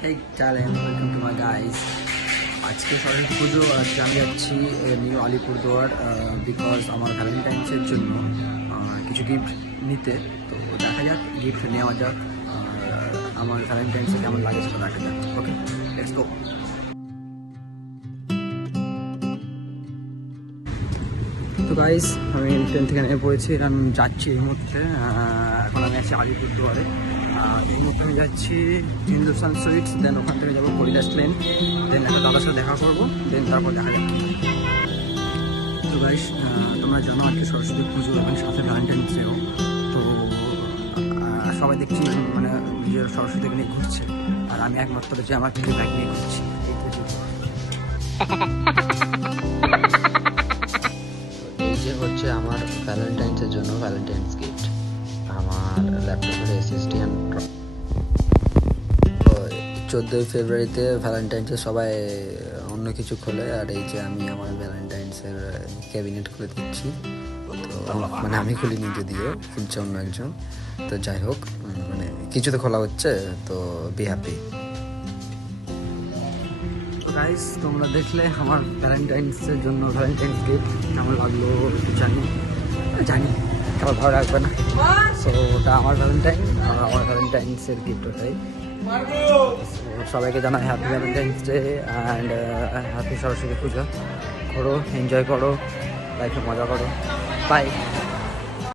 Hey talent, welcome to my guys. আজকে সরস্বতী পুজো। আজকে আমি যাচ্ছি নিউ আলিপুরদুয়ার বিকজ আমার ভ্যালেন্টাইন্সের জন্য কিছু গিফট নিতে। তো দেখা যাক, গিফট নেওয়া যাক। আমার ভ্যালেন্টাইন্সে কেমন লাগে সেটা দেখা যাক। ওকে, লেটস গো। তো গাইস, আমি ট্রেন থেকে নেমে পড়েছি, আমি যাচ্ছি এই মুহূর্তে। এখন আমি আছি আলিপুরদুয়ারে। এই মুহূর্তে আমি যাচ্ছি হিন্দুস্তান সুইটস, দেন ওখান থেকে যাবো কৈলাস প্লেন, দেন একটা দাদার সাথে দেখা করবো, দেন তারপর দেখা যাক। তো গাইস, তোমরা জানো আজকে সরস্বতী পুজো এবং সাথে ভ্যালেন্টাইন্স ডেও। তো সবাই দেখছি মানে নিজের সরস্বতীকে নিয়ে ঘুরছে, আর আমি একমাত্র যে আমার প্রিয় বাইক নিয়ে ঘুরছি। এই যে হচ্ছে আমার ভ্যালেন্টাইন্সের জন্য ভ্যালেন্টাইন্স গিফট, আমার ল্যাপটপের এসএসডি অ্যান্ড 14ই ফেব্রুয়ারিতে ভ্যালেন্টাইন্সে সবাই অন্য কিছু খোলে, আর এই যে আমি আমার ভ্যালেন্টাইন্সের ক্যাবিনেট খুলে দিচ্ছি। তো মানে আমি খুলিনি, যদিও খুলছে অন্য একজন। তো যাই হোক, মানে কিছু তো খোলা হচ্ছে, তো বি হ্যাপি। তো গাইস, তোমরা দেখলে আমার ভ্যালেন্টাইন্সের জন্য ভ্যালেন্টাইন্স গিফট কেমন লাগলো জানি কেমন ভালো লাগবে না। সো ওটা আমার ভ্যালেন্টাইন, আমার ভ্যালেন্টাইন্সের গিফট ওটাই। সবাইকে জানাই happy Valentine's day and happy Saraswati Puja. করো, এনজয় করো, লাইফে মজা করো। বাই।